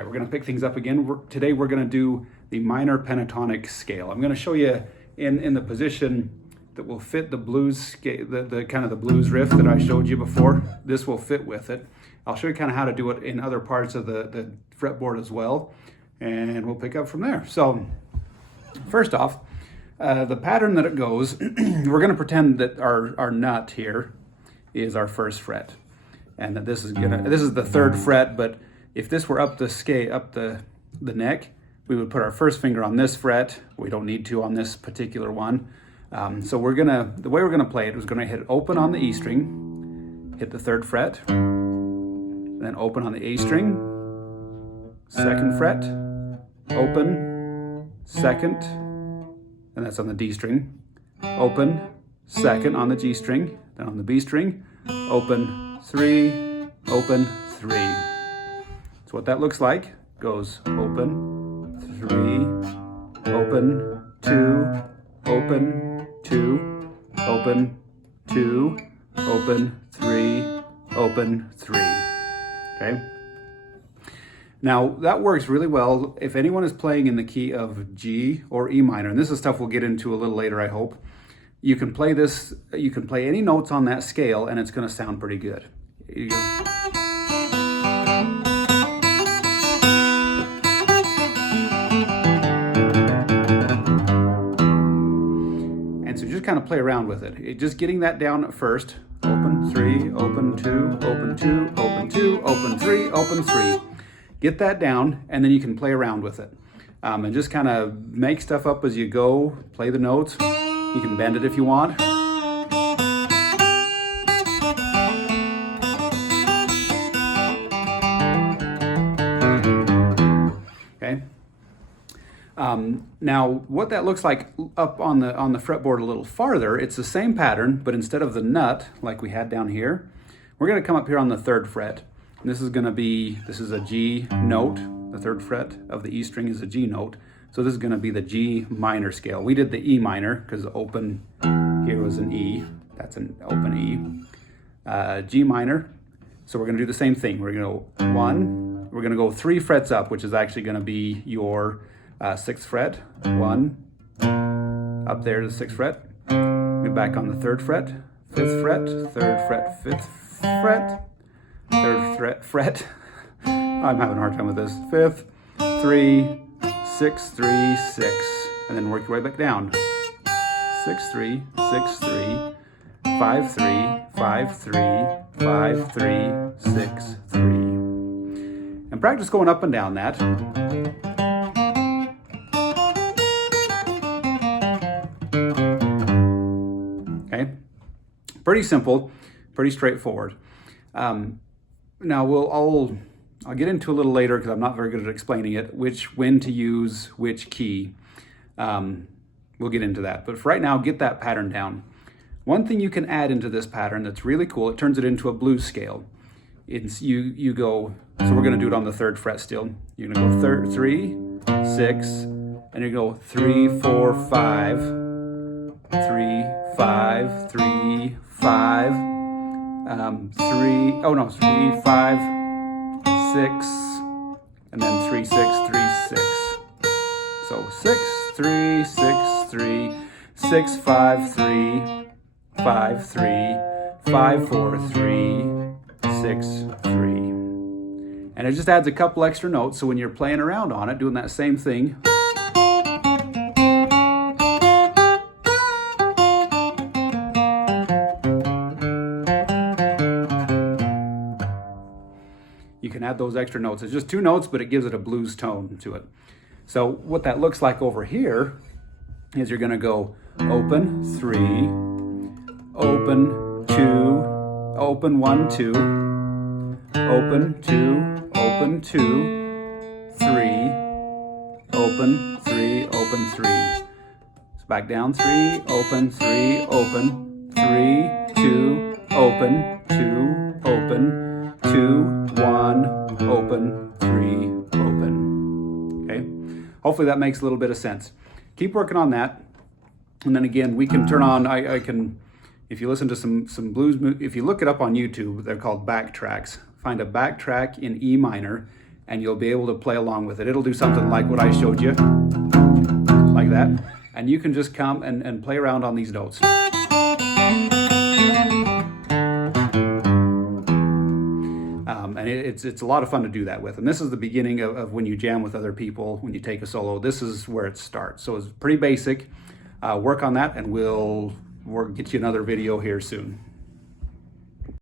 right, we're going to pick things up again. Today we're going to do the minor pentatonic scale. I'm going to show you in the position that will fit the blues scale, the kind of the blues riff that I showed you before. This will fit with it. I'll show you kind of how to do it in other parts of the fretboard as well, and we'll pick up from there. So first off, the pattern that it goes, we're going to pretend that our nut here is our first fret, and that this is the third fret. But if this were up the scale, up the neck, we would put our first finger on this fret. We don't need to on this particular one. So the way we're gonna play it is gonna hit open on the E string, hit the third fret, then open on the A string, second fret, open, second, and that's on the D string, open, second on the G string, then on the B string, open, three, open, three. So what that looks like goes open, three, open, two, open, two, open, two, open, three, open, three. Okay? Now that works really well if anyone is playing in the key of G or E minor, and this is stuff we'll get into a little later, I hope. You can play this, you can play any notes on that scale and it's going to sound pretty good. Here you go. Just kind of play around with it. Just getting that down at first. Open, three, open, two, open, two, open, two, open, three, open, three. Get that down, and then you can play around with it. And just kind of make stuff up as you go, play the notes. You can bend it if you want. Okay. Now, what that looks like up on the fretboard a little farther, it's the same pattern, but instead of the nut like we had down here, we're going to come up here on the third fret. And this is a G note. The third fret of the E string is a G note. So this is going to be the G minor scale. We did the E minor because open here was an E. That's an open E. G minor. So we're going to do the same thing. We're going to go one. We're going to go 3 frets up, which is actually going to be your 6th fret, 1, up there to the 6th fret, get back on the 3rd fret, 5th fret, 3rd fret, 5th fret, 3rd fret, I'm having a hard time with this, 5th, 3, 6, 3, 6, and then work your way back down, 6, 3, 6, 3, 5, 3, 5, 3, 5, 3, 6, 3, and practice going up and down that. Pretty simple, pretty straightforward. Now I'll get into a little later because I'm not very good at explaining it, when to use which key. We'll get into that. But for right now, get that pattern down. One thing you can add into this pattern that's really cool, it turns it into a blues scale. You go, so we're going to do it on the 3rd fret still. You're going to go 3, 6, and you go 3, 4, 5, 3, 5, 3, 5, 3, 5, 6, and then 3, 6, 3, 6. So 6, 3, 6, 3, 6, 5, 3, 5, 3, 5, 4, 3, 6, 3. And it just adds a couple extra notes, so when you're playing around on it, doing that same thing, you can add those extra notes. It's just 2 notes, but it gives it a blues tone to it. So what that looks like over here is you're going to go open, 3, open, 2, open, 1, 2, open, 2, open, 2, 3, open, 3, open, 3. So back down, 3, open, 3, open, 3, 2, open, 2, open, 2, 1, open, 3, open. Okay? Hopefully that makes a little bit of sense. Keep working on that. And then again, we can turn on, I can, if you listen to some blues, if you look it up on YouTube, they're called backtracks. Find a backtrack in E minor and you'll be able to play along with it. It'll do something like what I showed you, like that. And you can just come and play around on these notes. And it's a lot of fun to do that with. And this is the beginning of when you jam with other people, when you take a solo. This is where it starts. So it's pretty basic. Work on that, and we'll get you another video here soon.